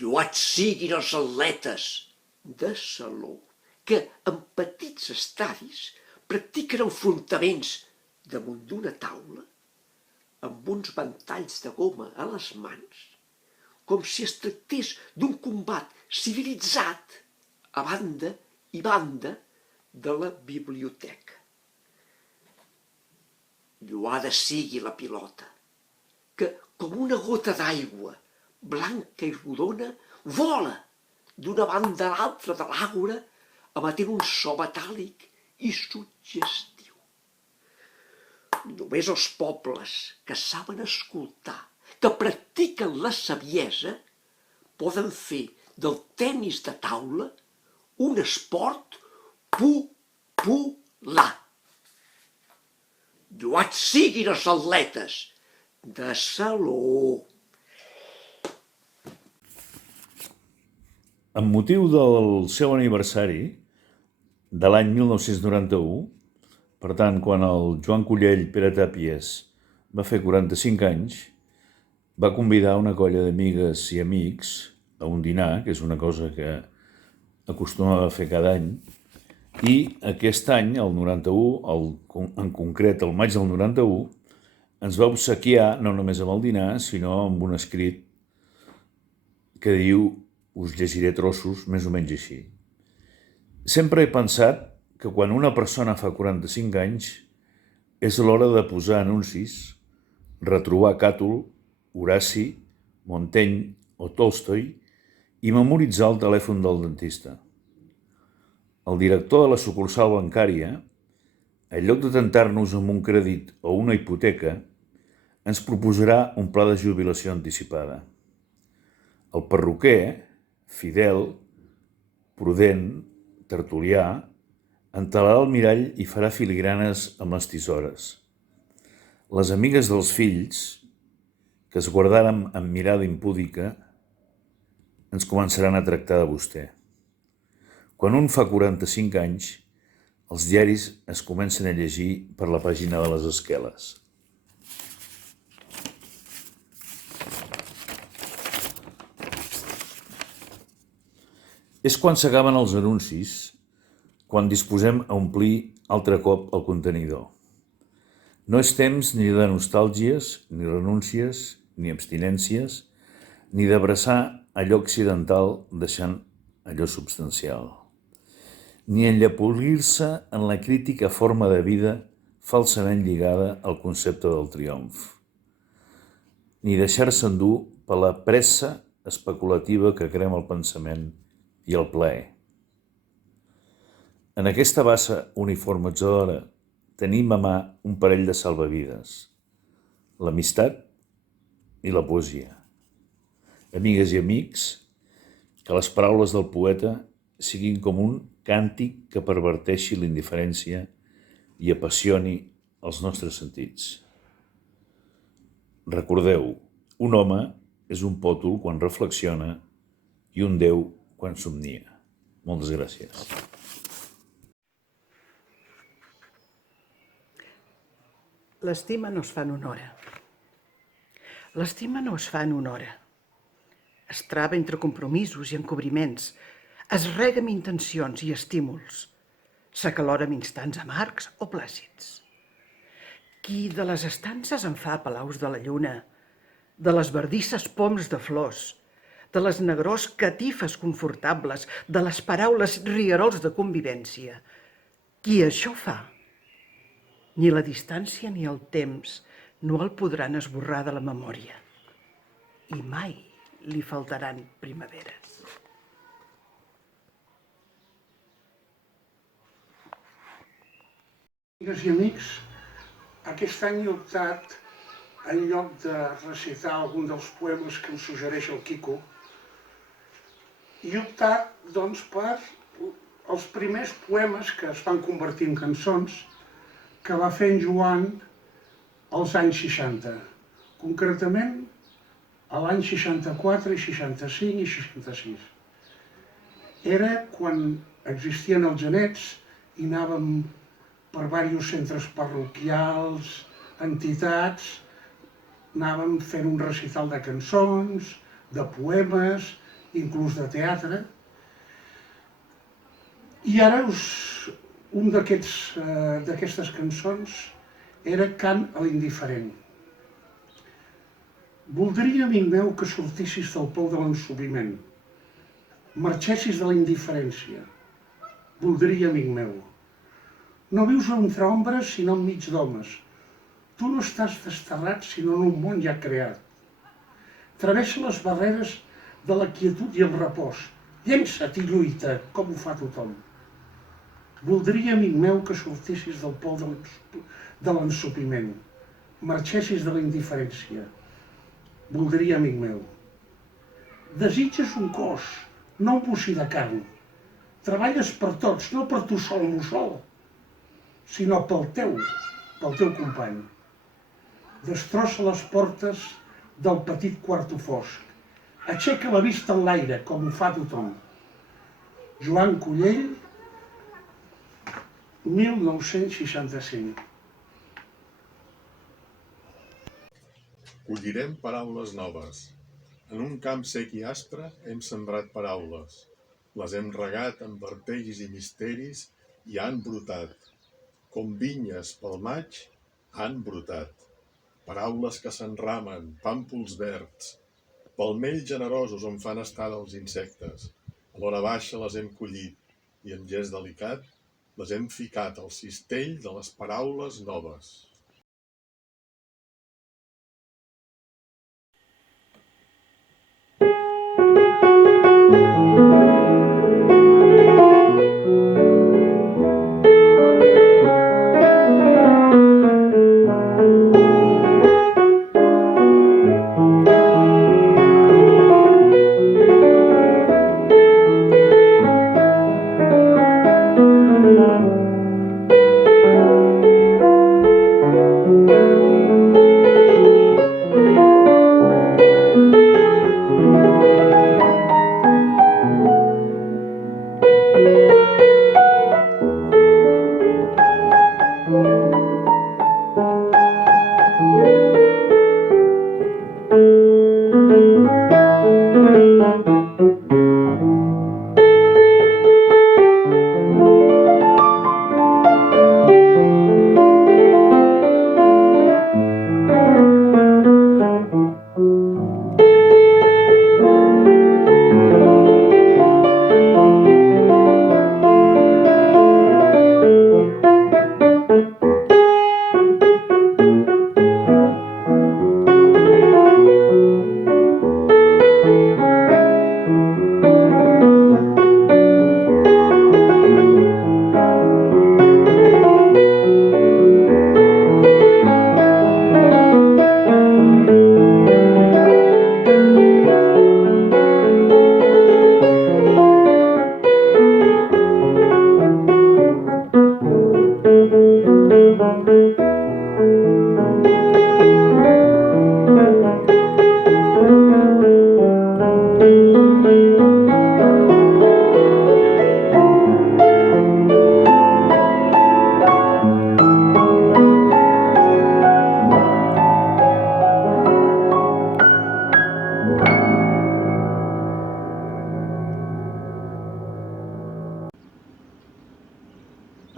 Lloats siguin els atletes de saló que en petits estadis practiquen enfrontaments damunt d'una taula amb uns ventalls de goma a les mans, com si es tractés d'un combat civilitzat a banda i banda de la biblioteca. Lloada sigui la pilota, que, com una gota d'aigua, blanca i rodona, vola d'una banda a l'altra de l'àgora, emetent un so metàl·lic i suggestiu. Només els pobles que saben escoltar, que practiquen la saviesa, poden fer del tenis de taula un esport popular. Lloats siguin els atletes de saló. Amb motiu del seu aniversari de l'any 1991, per tant, quan el Joan Collell Pere Tàpies va fer 45 anys, va convidar una colla d'amigues i amics a un dinar, que és una cosa que acostumava a fer cada any, i aquest any, el 91, en concret el maig del 91, ens va obsequiar no només amb el dinar, sinó amb un escrit que diu, us llegiré trossos, més o menys així. Sempre he pensat que quan una persona fa 45 anys és l'hora de posar anuncis, retrobar Càtol, Horaci, Montaigne o Tolstoi i memoritzar el telèfon del dentista. El director de la sucursal bancària, en lloc de tentar-nos amb un crèdit o una hipoteca, ens proposarà un pla de jubilació anticipada. El perruquer, fidel, prudent, tertulià, entelarà el mirall i farà filigranes amb les tisores. Les amigues dels fills, que es guardaren amb mirada impúdica, ens començaran a tractar de vostè. Quan un fa 45 anys, els diaris es comencen a llegir per la pàgina de les esqueles. És quan s'acaben els anuncis, quan disposem a omplir altre cop el contenidor. No és temps ni de nostàlgies, ni renúncies, ni abstinències, ni d'abraçar allò occidental deixant allò substancial, ni enllapolir-se en la crítica forma de vida falsament lligada al concepte del triomf, ni deixar-se endur per la pressa especulativa que crema el pensament i el plaer. En aquesta bassa uniformitzadora tenim a mà un parell de salvavides, l'amistat i la poesia. Amigues i amics, que les paraules del poeta siguin com un càntic que perverteixi l'indiferència i apassioni els nostres sentits. Recordeu, un home és un pòtol quan reflexiona i un déu quan somnia. Moltes gràcies. L'estima no es fa en una hora. L'estima no es fa en una hora. Es trava entre compromisos i encobriments, es rega amb intencions i estímuls, s'acalora amb instants amargs o plàcids. Qui de les estances en fa palaus de la lluna, de les verdisses poms de flors, de les negrors catifes confortables, de les paraules rierols de convivència, qui això fa, ni la distància ni el temps no el podran esborrar de la memòria. I mai li faltaran primaveres. Amigues i amics, aquest any he optat, en lloc de recitar algun dels poemes que em suggereix el Quico, he optat, doncs, per els primers poemes que es van convertir en cançons que va fer en Joan als anys 60, concretament a l'any 64 i 65 i 66. Era quan existien els genets i anàvem per diversos centres parroquials, entitats, anàvem fent un recital de cançons, de poemes inclús de teatre. I ara un d'aquestes cançons era Cant a l'indiferent. Voldria, amic meu, que sortissis del pou de l'ensopiment, marxessis de la indiferència. Voldria, amic meu. No vius entre ombres sinó enmig d'homes. Tu no estàs desterrat sinó en un món ja creat. Travessa les barreres de la quietud i el repòs. Llença't i lluita, com ho fa tothom. Voldria, amic meu, que sortissis del pou de l'ensopiment, marxessis de la indiferència. Voldria, amic meu. Desitges un cos, no un bocí de carn. Treballes per tots, no per tu sol mussol, sinó pel teu company. Destrossa les portes del petit quarto fosc. Aixeca la vista en l'aire, com ho fa tothom. Joan Collell, 1965. Collirem paraules noves. En un camp sec i aspre hem sembrat paraules. Les hem regat amb arpegis i misteris i han brotat. Com vinyes pel maig, han brotat. Paraules que s'enramen, pàmpols verds, palmells generosos on fan estada els insectes. A l'hora baixa les hem collit i amb gest delicat les hem ficat al cistell de les paraules noves.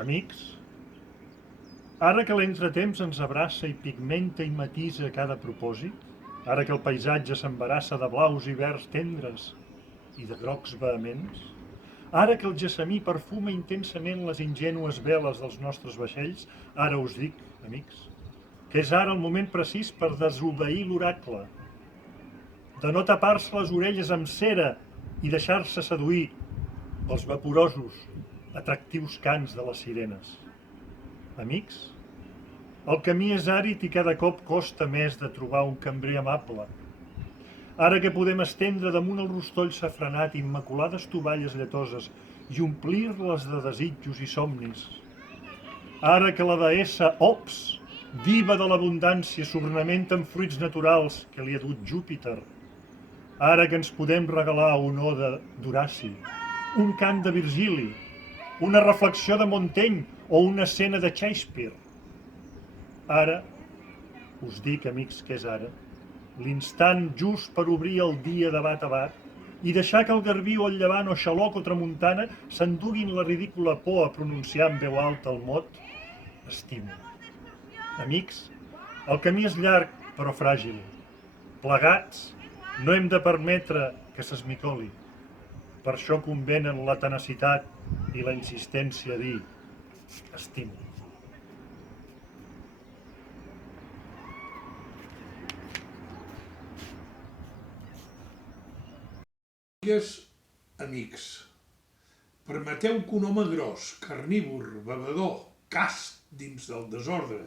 Amics, ara que l'entretemps ens abraça i pigmenta i matisa cada propòsit, ara que el paisatge s'embarassa de blaus i verds tendres i de grocs vehements, ara que el gessamí perfuma intensament les ingènues veles dels nostres vaixells, ara us dic, amics, que és ara el moment precís per desobeir l'oracle, de no tapar-se les orelles amb cera i deixar-se seduir pels vaporosos, atractius cants de les sirenes. Amics, el camí és àrid i cada cop costa més de trobar un cambrer amable. Ara que podem estendre damunt el rostoll safranat immaculades tovalles lletoses i omplir-les de desitjos i somnis. Ara que la deessa Ops, diva de l'abundància, s'ornamenta amb fruits naturals que li ha dut Júpiter. Ara que ens podem regalar una oda d'Horaci, un cant de Virgili, una reflexió de Montaigne o una escena de Shakespeare. Ara, us dic, amics, que és ara, l'instant just per obrir el dia de bat a bat i deixar que el garbí o el llevant o xaloc o tramuntana s'enduguin la ridícula por a pronunciar en veu alta el mot estimo. Amics, el camí és llarg però fràgil. Plegats, no hem de permetre que s'esmicoli. Per això convenen la tenacitat i la insistència a dir estimo. Amics, permeteu que un home gros, carnívor, bevedor, cast dins del desordre,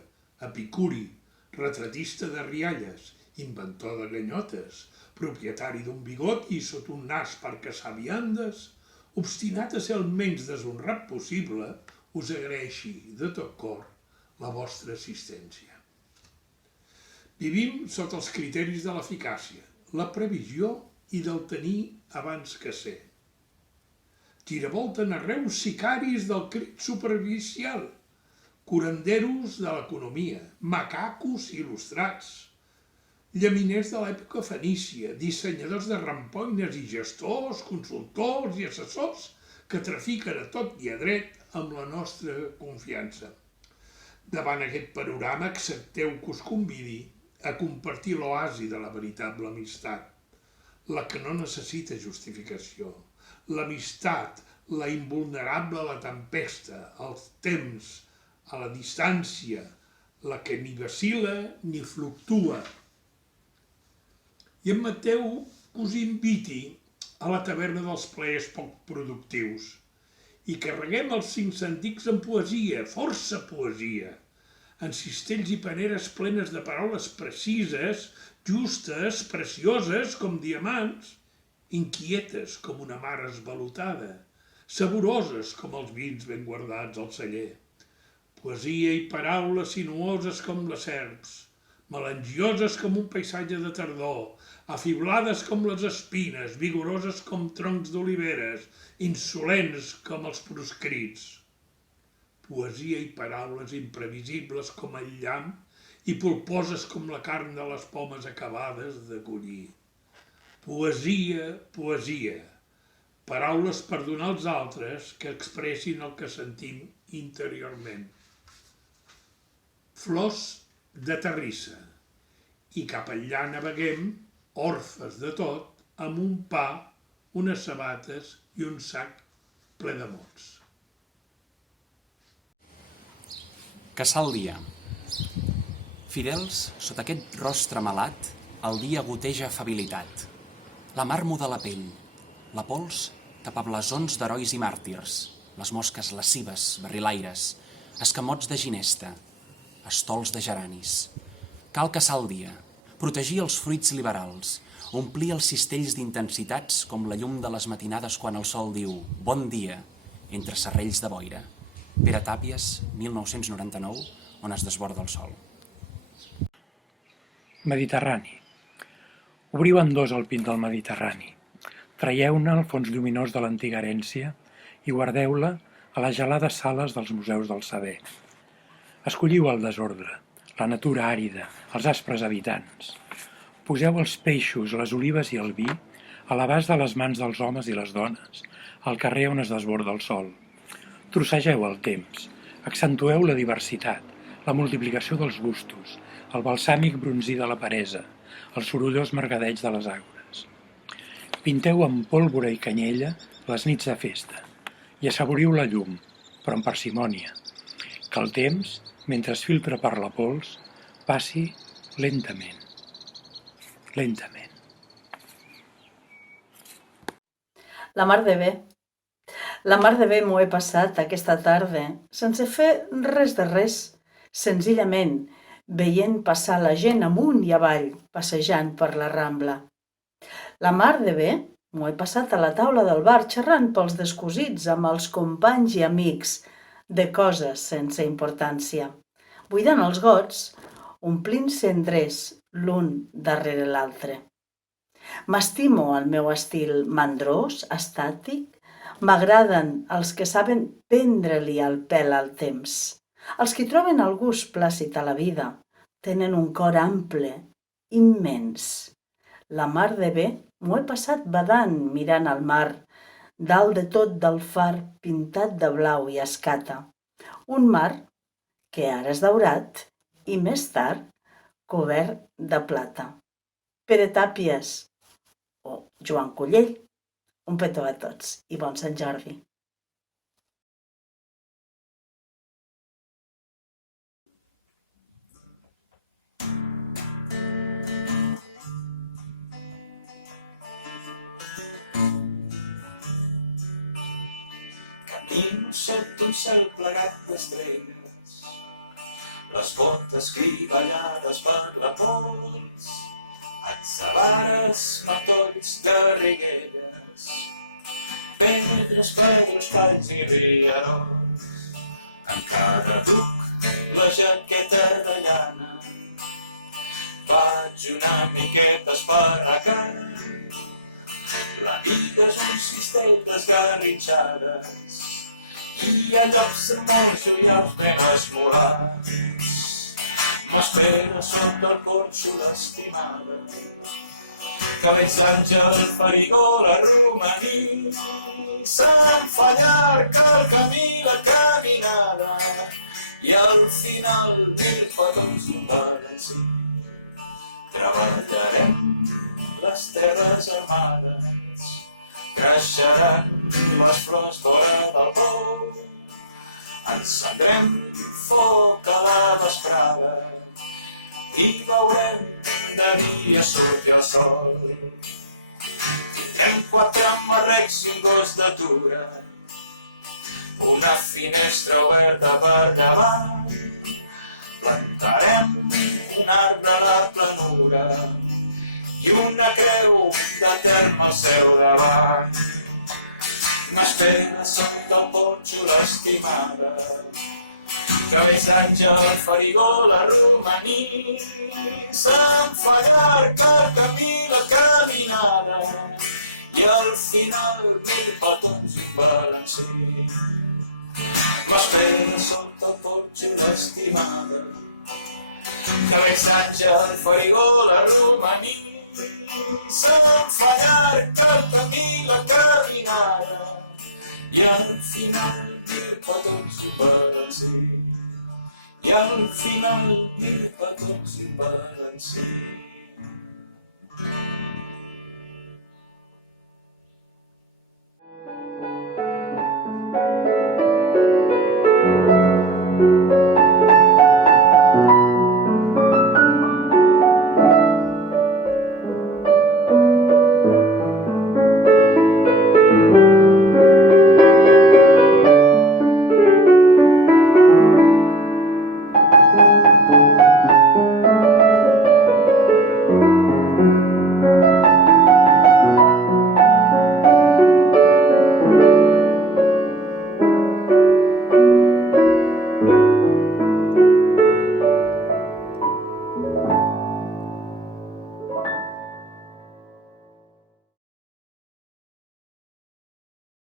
epicuri, retratista de rialles, inventor de ganyotes, propietari d'un bigot i sota un nas per caçar viandes, obstinat a ser el menys deshonrat possible, us agraeixi de tot cor la vostra assistència. Vivim sota els criteris de l'eficàcia, la previsió i del tenir abans que ser. Giravolten arreu sicaris del crit superficial, curanderos de l'economia, macacos il·lustrats, llaminers de l'època fenícia, dissenyadors de rampoines i gestors, consultors i assessors que trafiquen a tot i a dret amb la nostra confiança. Davant aquest panorama accepteu que us convidi a compartir l'oasi de la veritable amistat, la que no necessita justificació, l'amistat, la invulnerable a la tempesta, als temps, a la distància, la que ni vacila ni fluctua. I en Mateu us inviti a la taverna dels plaers poc productius i carreguem els 5 sentics en poesia, força poesia, en cistells i paneres plenes de paraules precises, justes, precioses com diamants, inquietes com una mar esvalotada, saboroses com els vins ben guardats al celler. Poesia i paraules sinuoses com les serps, melangioses com un paisatge de tardor, afiblades com les espines, vigoroses com troncs d'oliveres, insolents com els proscrits. Poesia i paraules imprevisibles com el llamp i polposes com la carn de les pomes acabades de collir. Poesia, poesia. Paraules per donar als altres que expressin el que sentim interiorment. Flors de terrissa. I cap allà naveguem, orfes de tot, amb un pa, unes sabates i un sac ple de mots. Caçar el dia. Fidels, sota aquest rostre malat, el dia goteja afabilitat. La mar muda la pell, la pols tapa blasons d'herois i màrtirs, les mosques lascives, barrilaires, escamots de ginesta, estols de geranis. Cal caçar el dia, protegir els fruits liberals, omplir els cistells d'intensitats com la llum de les matinades quan el sol diu «Bon dia» entre serrells de boira. Pere Tàpies, 1999, on es desborda el sol. Mediterrani. Obriu en dos el pit del Mediterrani. Traieu-ne el fons lluminós de l'antiga herència i guardeu-la a les gelades sales dels museus del saber. Escolliu el desordre, la natura àrida, els aspres habitants. Poseu els peixos, les olives i el vi a l'abast de les mans dels homes i les dones, al carrer on es desborda el sol. Trossegeu el temps, accentueu la diversitat, la multiplicació dels gustos, el balsàmic bronzí de la peresa, el sorollós margadeig de les àgores. Pinteu amb pólvora i canyella les nits de festa i assaboriu la llum, però amb parsimònia, que el temps, mentre es filtra per la pols, passi lentament. Lentament. La mar de bé. La mar de bé m'ho he passat aquesta tarda, sense fer res de res, senzillament veient passar la gent amunt i avall, passejant per la Rambla. La mar de bé m'ho he passat a la taula del bar, xerrant pels descosits amb els companys i amics de coses sense importància, buidant els gots, omplint cendrers l'un darrere l'altre. M'estimo el meu estil mandrós, estàtic. M'agraden els que saben prendre-li el pèl al temps. Els que troben el gust plàcid a la vida tenen un cor ample, immens. La mar de bé m'ho he passat badant mirant el mar, dalt de tot del far pintat de blau i escata. Un mar que ara és daurat i més tard cobert de plata. Pere Tàpies o Joan Collell, un petó a tots i bon Sant Jordi. Camino sota un cel plegat d'estrelles, les botes crivellades per la pols, atzabares, matolls, garriguelles, pedres, pedres, talls i rierols. Encara duc la jaqueta de llana, faig una miqueta esparracat. La vida és un cistell d'esgarritxades i a llocs em mojo i els ben esmolats. M'espera sota el porxo l'estimada, que veig l'Àngel Farigó, la romaní. Se'm fa llarg el camí, la caminada, i al final mil petons d'un balancí. Treballarem les terres armades, creixeran les flors fora del pou, encendrem foc a la vesprada i veurem de dia sortir el sol. Tindrem 4 marrecs i un gos d'atura, una finestra oberta per llevant, plantarem un arbre a la planura i una creu de terme al seu davant. M'espera sota el porxo l'estimada, que veig l'Àngel Farigó, la romaní. Se'm fa llarg el camí, la caminada, i al final mil petons un balancí. M'espera sota el porxo l'estimada, que veig l'Àngel Farigó, la romaní. Se'm fa llarg el camí, la caminada, i al final mil petons un balancí. I al final mil petons un balancí.